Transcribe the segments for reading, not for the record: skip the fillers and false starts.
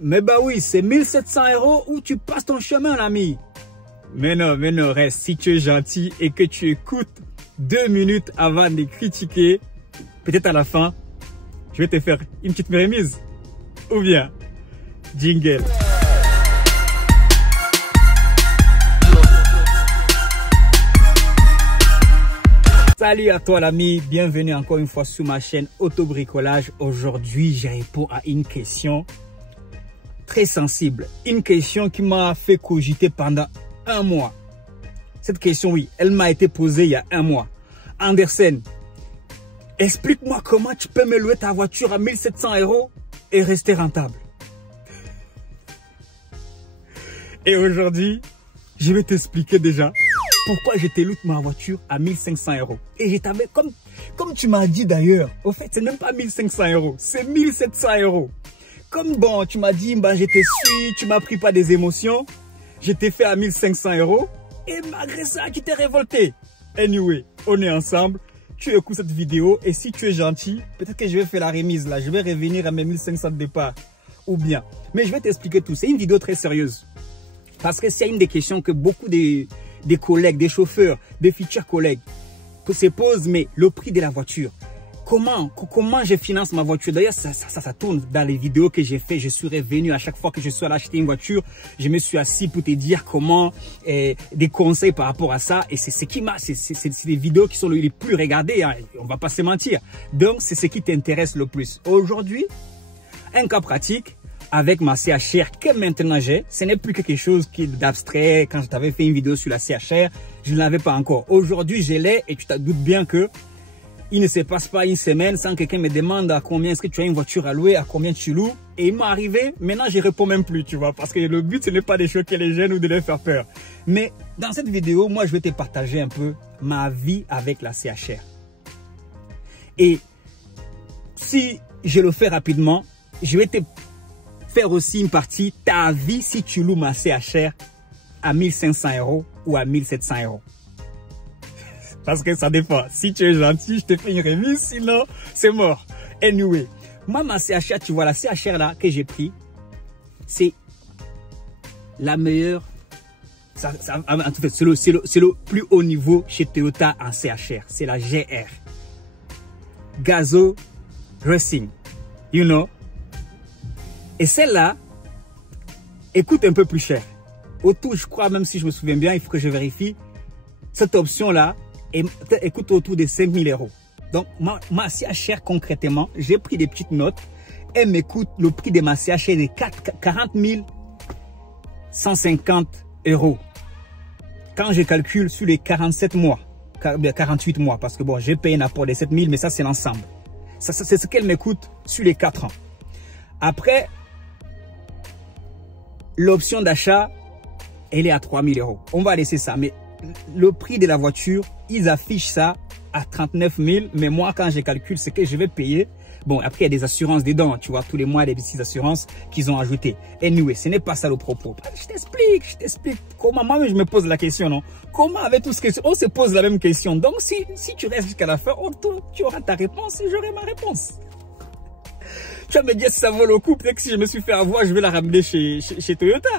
Mais bah oui, c'est 1700 € où tu passes ton chemin, l'ami. Mais non, reste. Si tu es gentil et que tu écoutes 2 minutes avant de critiquer, peut-être à la fin, je vais te faire une petite remise. Ou bien, jingle. Salut à toi l'ami, bienvenue encore une fois sur ma chaîne Autobricolage. Aujourd'hui, je réponds à une question très sensible. Une question qui m'a fait cogiter pendant un mois. Cette question, oui, elle m'a été posée il y a un mois. Andersen, explique-moi comment tu peux me louer ta voiture à 1700 € et rester rentable. Et aujourd'hui, je vais t'expliquer déjà pourquoi je te loue ma voiture à 1500 €. Et je t'avais, comme tu m'as dit d'ailleurs, au fait, c'est même pas 1500 €, c'est 1700 €. Comme bon, tu m'as dit, bah, je te suis, tu m'as pris pas des émotions, je t'ai fait à 1500 €, et malgré ça, tu t'es révolté. Anyway, on est ensemble, tu écoutes cette vidéo, et si tu es gentil, peut-être que je vais faire la remise là, je vais revenir à mes 1500 de départ, ou bien. Mais je vais t'expliquer tout, c'est une vidéo très sérieuse. Parce que c'est une des questions que beaucoup des collègues, des chauffeurs, des futurs collègues se posent, mais le prix de la voiture. Comment je finance ma voiture? D'ailleurs, ça tourne dans les vidéos que j'ai fait. Je suis revenu à chaque fois que je suis allé acheter une voiture. Je me suis assis pour te dire comment, des conseils par rapport à ça. Et c'est ce qui m'a, c'est les vidéos qui sont les plus regardées, hein. On va pas se mentir. Donc, c'est ce qui t'intéresse le plus. Aujourd'hui, un cas pratique. Avec ma CHR que maintenant j'ai, ce n'est plus quelque chose d'abstrait. Quand je t'avais fait une vidéo sur la CHR, je ne l'avais pas encore. Aujourd'hui, je l'ai et tu te doutes bien que il ne se passe pas une semaine sans que quelqu'un me demande à combien est-ce que tu as une voiture à louer, à combien tu loues. Et il m'est arrivé, maintenant je réponds même plus, tu vois, parce que le but ce n'est pas de choquer les jeunes ou de les faire peur. Mais dans cette vidéo, moi je vais te partager un peu ma vie avec la CHR. Et si je le fais rapidement, je vais te faire aussi une partie ta vie si tu loues ma CHR à 1500 € ou à 1700 €. Parce que ça dépend. Si tu es gentil, je te fais une remise, sinon c'est mort. Anyway, moi ma CHR, tu vois la CHR là que j'ai pris, c'est la meilleure. En tout fait, c'est le plus haut niveau chez Toyota en CHR. C'est la GR. Gazoo Racing. You know. Et celle-là, coûte un peu plus cher. Autour, je crois, même si je me souviens bien, il faut que je vérifie. Cette option-là, elle coûte autour de 5000 €. Donc, ma CHR, concrètement, j'ai pris des petites notes. Elle me coûte le prix de ma CHR de 40 150 €. Quand je calcule sur les 47 mois, 48 mois, parce que bon, j'ai payé un apport de 7000, mais ça, c'est l'ensemble. Ça, c'est ce qu'elle me coûte sur les 4 ans. Après, l'option d'achat, elle est à 3000 €. On va laisser ça. Mais le prix de la voiture, ils affichent ça à 39 000. Mais moi, quand je calcule ce que je vais payer, bon, après, il y a des assurances dedans. Tu vois, tous les mois, il y a des petites assurances qu'ils ont ajoutées. Anyway, ce n'est pas ça le propos. Je t'explique. Comment, moi, je me pose la question, non? Comment, avec tout ce que on se pose la même question. Donc, si tu restes jusqu'à la fin, tu auras ta réponse et j'aurai ma réponse. Tu vas me dire si ça vaut le coup, peut-être que si je me suis fait avoir, je vais la ramener chez Toyota.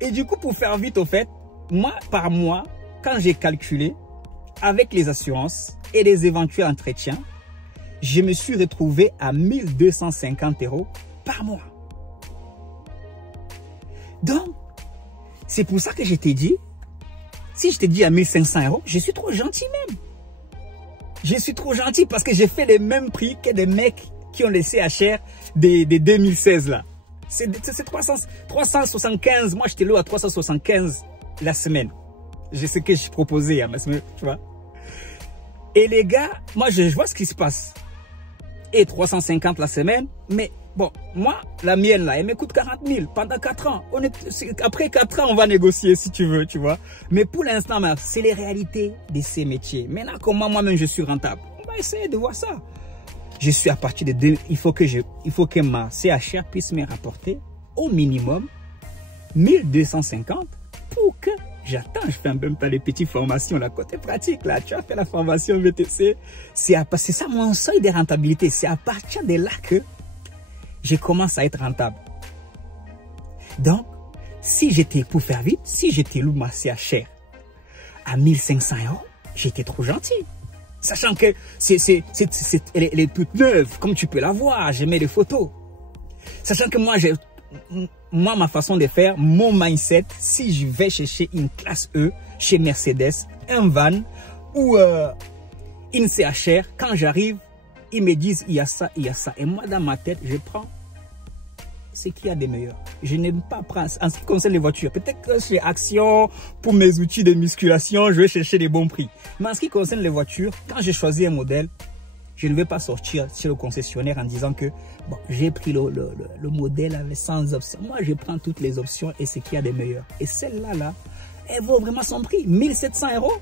Et du coup, pour faire vite, au fait, moi, par mois, quand j'ai calculé, avec les assurances et les éventuels entretiens, je me suis retrouvé à 1250 € par mois. Donc, c'est pour ça que je t'ai dit, si je te dis à 1500 €, je suis trop gentil même. Je suis trop gentil parce que j'ai fait les mêmes prix que des mecs qui ont les CHR des 2016 là. C'est 375. Moi, je te loue à 375 la semaine. Je sais que je proposais, hein, tu vois. Et les gars, moi, je vois ce qui se passe. Et 350 la semaine. Mais bon, moi, la mienne là, elle me coûte 40 000 pendant 4 ans. Après 4 ans, on va négocier si tu veux, tu vois. Mais pour l'instant, c'est les réalités de ces métiers. Maintenant, comment moi-même je suis rentable? On va essayer de voir ça. Je suis à partir de 2, il faut que ma CHR puisse me rapporter au minimum 1250 pour que j'attends. Je fais en même temps des petites formations, la côté pratique là. Tu as fait la formation VTC. C'est ça mon seuil de rentabilité. C'est à partir de là que je commence à être rentable. Donc, si j'étais, pour faire vite, si j'étais loué ma CHR à 1500 €, j'étais trop gentil. Sachant que elle est toute neuve, comme tu peux la voir, j'ai mis des photos. Sachant que moi, ma façon de faire, mon mindset, si je vais chercher une classe E chez Mercedes, un van ou une CHR, quand j'arrive, ils me disent il y a ça, il y a ça. Et moi, dans ma tête, je prends ce qu'il y a de meilleur. Je n'aime pas prendre, en ce qui concerne les voitures, peut-être que chez Action, pour mes outils de musculation, je vais chercher des bons prix. Mais en ce qui concerne les voitures, quand j'ai choisi un modèle, je ne vais pas sortir chez le concessionnaire en disant que bon, j'ai pris le modèle avec 100 options. Moi, je prends toutes les options et ce qu'il y a de meilleur. Et celle-là, elle vaut vraiment son prix, 1700 €.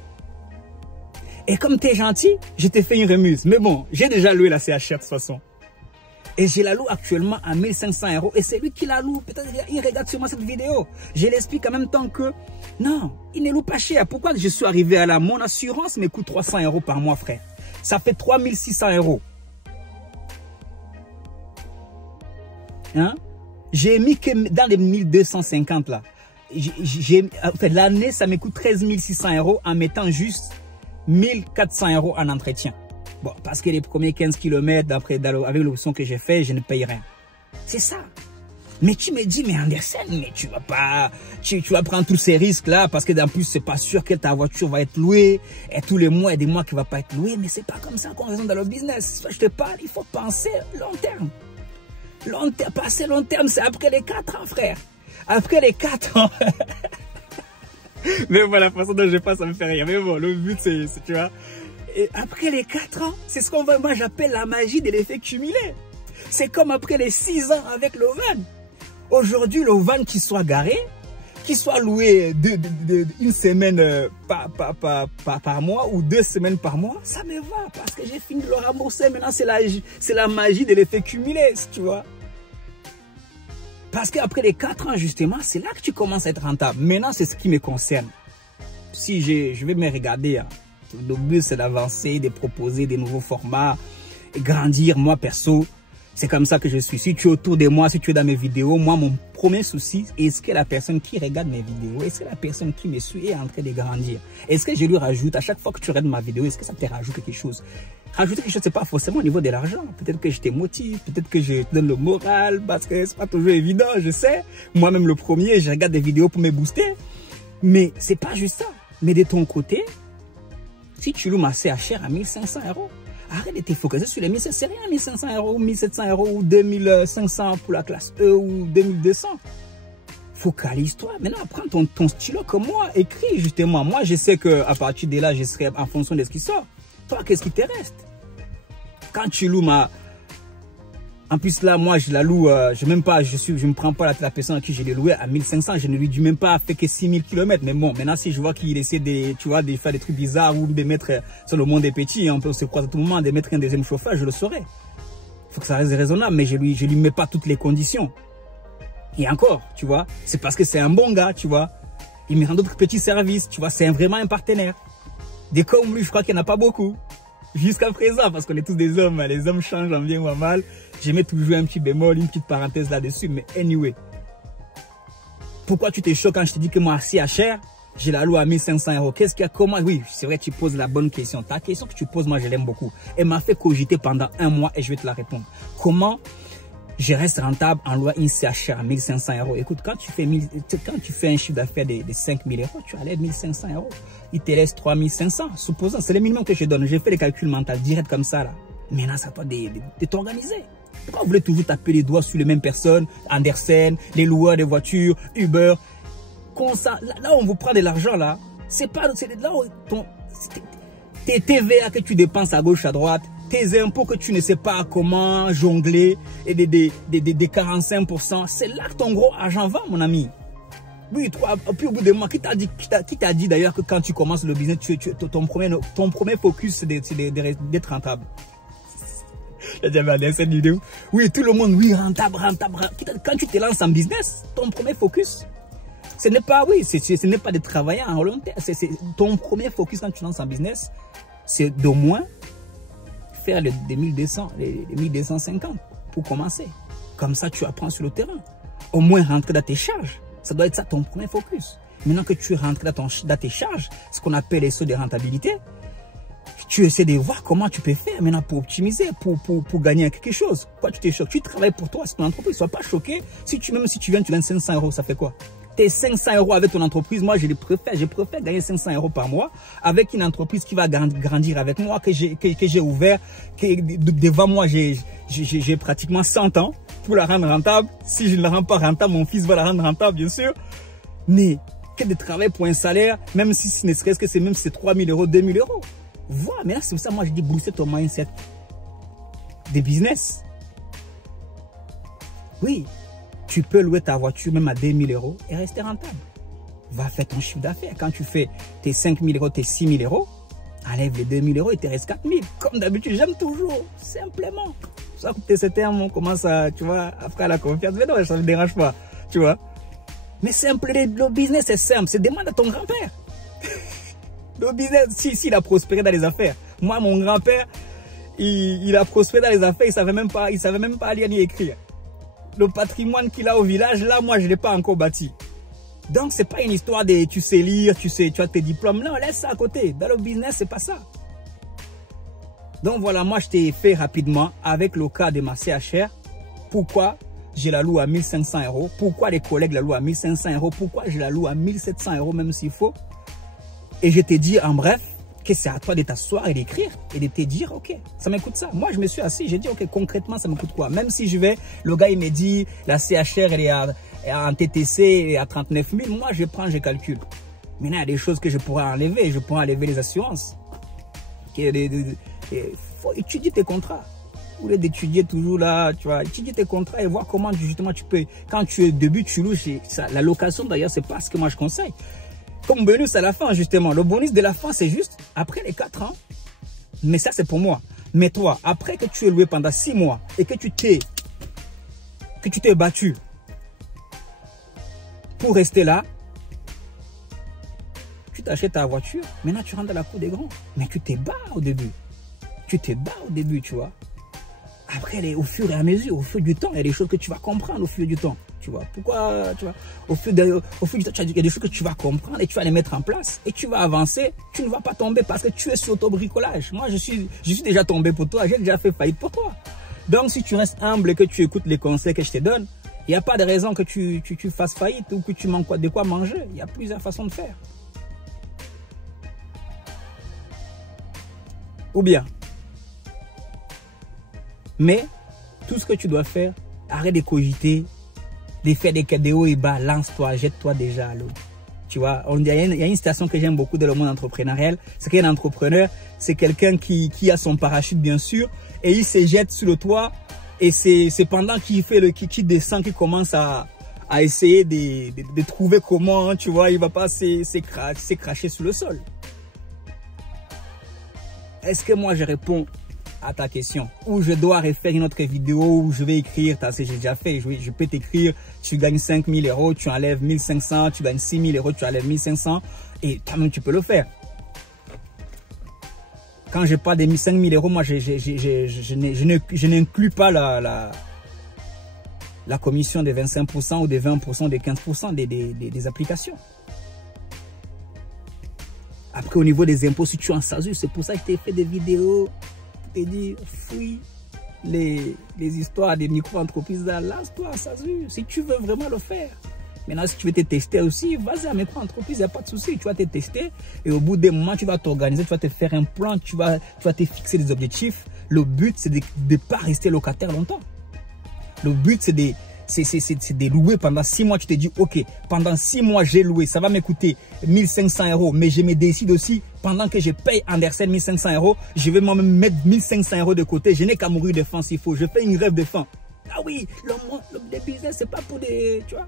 Et comme tu es gentil, je t'ai fait une remise. Mais bon, j'ai déjà loué la CHR de toute façon. Et je la loue actuellement à 1500 €. Et c'est lui qui la loue. Peut-être qu'il regarde sûrement cette vidéo. Je l'explique en même temps que non, il ne loue pas cher. Pourquoi je suis arrivé à là? Mon assurance me coûte 300 € par mois, frère. Ça fait 3600 €. Hein? J'ai mis que dans les 1250 là. En fait, l'année, ça me coûte 13 600 € en mettant juste 1400 € en entretien. Bon, parce que les premiers 15 km avec l'option que j'ai fait, je ne paye rien. C'est ça. Mais tu me dis, mais Anderson, mais tu vas pas, tu vas prendre tous ces risques là, parce que d'en plus, c'est pas sûr que ta voiture va être louée, et tous les mois et des mois qu'elle va pas être louée, mais c'est pas comme ça qu'on raisonne dans le business. Je te parle, il faut penser long terme. Passer long terme, c'est après les 4 ans, frère. Après les 4 ans. Mais voilà, la façon dont je passe, ça me fait rire. Mais bon, le but, c'est tu vois. Et après les 4 ans, c'est ce qu'on va, moi j'appelle la magie de l'effet cumulé. C'est comme après les 6 ans avec le van. Aujourd'hui, le van qui soit garé, qui soit loué une semaine par mois ou 2 semaines par mois, ça me va parce que j'ai fini de le rembourser. Maintenant, c'est la magie de l'effet cumulé, tu vois. Parce qu'après les 4 ans, justement, c'est là que tu commences à être rentable. Maintenant, c'est ce qui me concerne. Si je vais me regarder, hein. Le but, c'est d'avancer, de proposer des nouveaux formats, grandir, moi, perso. C'est comme ça que je suis. Si tu es autour de moi, si tu es dans mes vidéos, moi, mon premier souci, est-ce que la personne qui regarde mes vidéos, est-ce que la personne qui me suit est en train de grandir? Est-ce que je lui rajoute, à chaque fois que tu regardes ma vidéo, est-ce que ça te rajoute quelque chose? Rajouter quelque chose, c'est pas forcément au niveau de l'argent. Peut-être que je te motive, peut-être que je te donne le moral, parce que c'est pas toujours évident, je sais. Moi-même, le premier, je regarde des vidéos pour me booster. Mais c'est pas juste ça. Mais de ton côté, si tu loues ma CHR à 1500 €, arrête de te focaliser sur les 1500. C'est rien, 1500 €, 1700 € ou 2500 pour la classe E ou 2200. Focalise-toi. Maintenant, prends ton stylo comme moi. Écris justement. Moi, je sais qu'à partir de là, je serai en fonction de ce qui sort. Toi, qu'est-ce qui te reste? Quand tu loues ma... En plus, là, moi, je la loue, je me prends pas la personne à qui je l'ai loué à 1500. Je ne lui dis même pas fait que 6000 km. Mais bon, maintenant, si je vois qu'il essaie de, tu vois, de faire des trucs bizarres ou de mettre, sur le monde des petits, on peut se croiser à tout moment, de mettre un deuxième chauffeur, je le saurai. Il faut que ça reste raisonnable, mais je lui mets pas toutes les conditions. Et encore, tu vois, c'est parce que c'est un bon gars, tu vois. Il me rend d'autres petits services, tu vois, c'est vraiment un partenaire. Des comme lui, je crois qu'il n'y en a pas beaucoup. Jusqu'à présent, parce qu'on est tous des hommes, les hommes changent en bien ou en mal. Je mets toujours un petit bémol, une petite parenthèse là-dessus, mais anyway. Pourquoi tu te choques quand je te dis que moi, CHR, j'ai la loue à 1500 €? Qu'est-ce qu'il y a? Comment? Oui, c'est vrai, tu poses la bonne question. Ta question que tu poses, moi, je l'aime beaucoup. Elle m'a fait cogiter pendant un mois et je vais te la répondre. Comment je reste rentable en louant une CHR à 1500 €? Écoute, quand tu fais un chiffre d'affaires de 5000 €, tu enlèves 1500 €. Il te reste 3500. Supposons, c'est le minimum que je donne. J'ai fait les calculs mentaux direct comme ça, là. Maintenant, c'est à toi de t'organiser. Pourquoi vous voulez toujours taper les doigts sur les mêmes personnes? Anderson, les loueurs de voitures, Uber. Là où on vous prend de l'argent, là, c'est pas, c'est là où tes TVA que tu dépenses à gauche, à droite, tes impôts que tu ne sais pas comment jongler, et des 45%, c'est là que ton gros argent va, mon ami. Oui, toi, puis au bout de moi, qui t'a dit d'ailleurs que quand tu commences le business, ton premier focus, c'est d'être rentable. J'ai déjà regardé cette vidéo. Oui, tout le monde, oui, rentable. Quand tu te lances en business, ton premier focus, ce n'est pas, oui, ce n'est pas de travailler en long terme. C'est ton premier focus quand tu lances en business, c'est d'au moins faire les 1200, les 1250 pour commencer. Comme ça, tu apprends sur le terrain. au moins rentrer dans tes charges. Ça doit être ça ton premier focus. Maintenant que tu rentres dans tes charges, ce qu'on appelle les sauts de rentabilité, tu essaies de voir comment tu peux faire maintenant pour optimiser, pour gagner quelque chose. Pourquoi tu t'es choqué? Tu travailles pour toi, c'est ton entreprise. Sois pas choqué. Même si tu viens, tu gagnes 500 euros, ça fait quoi? Tes 500 euros avec ton entreprise, moi je préfère gagner 500 euros par mois avec une entreprise qui va grandir avec moi, que j'ai ouvert, que devant moi j'ai pratiquement 100 ans pour la rendre rentable. Si je ne la rends pas rentable, mon fils va la rendre rentable, bien sûr. Mais que de travailler pour un salaire, même si ce ne serait-ce que c'est 3 000 euros, 2 000 euros. Voilà, mais c'est pour ça moi je dis booster ton mindset des business. Oui, tu peux louer ta voiture même à 2 000 euros et rester rentable. Va faire ton chiffre d'affaires. Quand tu fais tes 5 000 euros, tes 6 000 euros, enlève les 2 000 euros et te reste 4 000. Comme d'habitude, j'aime toujours, simplement. Ça, écouter ce terme, on commence à, tu vois, à faire la confiance. Mais non, ça ne me dérange pas, tu vois. Mais simple, le business est simple. C'est demande à ton grand-père. Le business, s'il a prospéré dans les affaires. Moi, mon grand-père, il a prospéré dans les affaires, il savait même pas lire ni écrire. Le patrimoine qu'il a au village, là, moi, je ne l'ai pas encore bâti. Donc, c'est pas une histoire de tu sais lire, tu as tes diplômes. Non, laisse ça à côté. Dans le business, c'est pas ça. Donc, voilà, moi, je t'ai fait rapidement avec le cas de ma CHR. Pourquoi je la loue à 1500 euros? Pourquoi les collègues la louent à 1500 euros? Pourquoi je la loue à 1700 euros, même s'il faut? Et je t'ai dit, en bref, que c'est à toi de t'asseoir et d'écrire et de te dire, ok, ça m'écoute ça. Moi, je me suis assis, j'ai dit, ok, concrètement, ça me coûte quoi? Même si je vais, le gars, il me dit, la CHR, elle est en TTC et à 39 000, moi, je prends, je calcule. Maintenant, il y a des choses que je pourrais enlever. Je pourrais enlever les assurances. Il faut étudier tes contrats. Au lieu d'étudier toujours là, tu vois, étudier tes contrats et voir comment, justement, tu peux, quand tu es au début, tu loues, la location, d'ailleurs, c'est pas ce que moi, je conseille. Comme bonus à la fin, justement. Le bonus de la fin, c'est juste après les 4 ans. Mais ça, c'est pour moi. Mais toi, après que tu es loué pendant 6 mois et que tu t'es battu pour rester là, tu t'achètes ta voiture. Maintenant, tu rentres dans la cour des grands. Mais tu t'es bas au début. Tu t'es bas au début, tu vois. Après, au fur et à mesure, au fur du temps, il y a des choses que tu vas comprendre au fur du temps. Tu vois, pourquoi, tu vois, au fur du temps, il y a des choses que tu vas comprendre et tu vas les mettre en place et tu vas avancer. Tu ne vas pas tomber parce que tu es sur ton bricolage. Moi, je suis déjà tombé pour toi. J'ai déjà fait faillite pour toi. Donc, si tu restes humble et que tu écoutes les conseils que je te donne, il n'y a pas de raison que tu fasses faillite ou que tu manques de quoi manger. Il y a plusieurs façons de faire. Ou bien. Mais, tout ce que tu dois faire, arrête de cogiter, de faire des cadeaux et bas, lance-toi, jette-toi déjà à l'eau. Tu vois, il y a une citation que j'aime beaucoup dans le monde entrepreneurial, c'est qu'un entrepreneur, c'est quelqu'un qui a son parachute bien sûr, et il se jette sur le toit, et c'est pendant qu'il descend qu'il commence à essayer de trouver comment, tu vois, il va pas s'écracher sur le sol. Est-ce que moi je réponds à ta question, ou je dois refaire une autre vidéo où je vais écrire, j'ai déjà fait, je peux t'écrire, tu gagnes 5 000 euros, tu enlèves 1500, tu gagnes 6 000 euros, tu enlèves 1500, et toi-même tu peux le faire. Quand je parle de 5 000 euros, moi je n'inclus pas la commission de 25% ou de 20%, de 15% des applications. Après, au niveau des impôts, si tu es en SASU, c'est pour ça que je t'ai fait des vidéos. Je t'ai dit, fouille les histoires des micro-entreprises. Lance-toi en SASU, si tu veux vraiment le faire. Maintenant, si tu veux te tester aussi, vas-y à micro-entreprise, il n'y a pas de souci. Tu vas te tester et au bout d'un moment, tu vas t'organiser, tu vas te faire un plan, tu vas te fixer des objectifs. Le but, c'est de ne pas rester locataire longtemps. Le but, c'est de louer pendant 6 mois. Tu te dis, ok, pendant 6 mois, j'ai loué, ça va me coûter 1500 euros. Mais je me décide aussi, pendant que je paye Andersen 1500 euros, je vais moi-même mettre 1500 euros de côté. Je n'ai qu'à mourir de faim s'il faut. Je fais une grève de faim. Ah oui, le business, c'est pas pour des... Tu vois,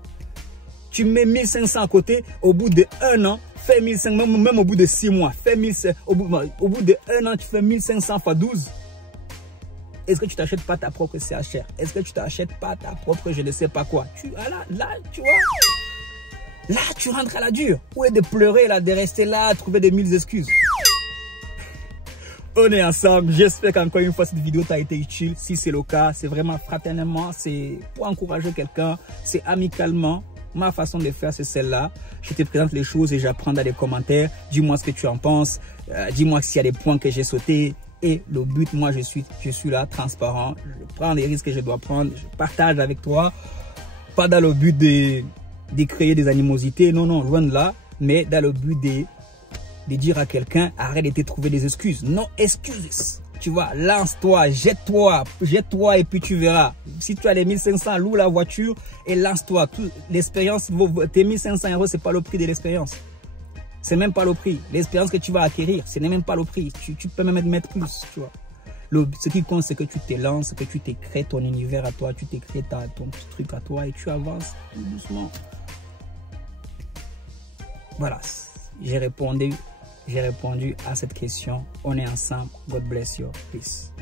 tu mets 1500 à côté, au bout de 1 an, fais 1500, même au bout de 6 mois, fais 1500, au bout de 1 an, tu fais 1500 x 12. Est-ce que tu t'achètes pas ta propre CHR? Est-ce que tu t'achètes pas ta propre je ne sais pas quoi? Là, tu vois, là, tu rentres à la dure. Au lieu de pleurer, là, de rester là, trouver des 1000 excuses. On est ensemble. J'espère qu'encore une fois, cette vidéo t'a été utile. Si c'est le cas, c'est vraiment fraternellement, c'est pour encourager quelqu'un, c'est amicalement. Ma façon de faire, c'est celle-là. Je te présente les choses et j'apprends dans les commentaires. Dis-moi ce que tu en penses. Dis-moi s'il y a des points que j'ai sautés. Et le but, moi, je suis là, transparent. Je prends les risques que je dois prendre. Je partage avec toi. Pas dans le but de créer des animosités. Non, non, loin de là. Mais dans le but de dire à quelqu'un, arrête de te trouver des excuses. Non excuses. Tu vois, lance-toi, jette-toi et puis tu verras. Si tu as les 1500, loue la voiture et lance-toi. L'expérience, tes 1500 euros, c'est pas le prix de l'expérience. C'est même pas le prix. L'expérience que tu vas acquérir, ce n'est même pas le prix. Tu peux même mettre plus, tu vois. Ce qui compte, c'est que tu te lances, que tu te crées ton univers à toi, tu te crées ton petit truc à toi et tu avances tout doucement. Voilà, j'ai répondu à cette question. On est ensemble. God bless you. Peace.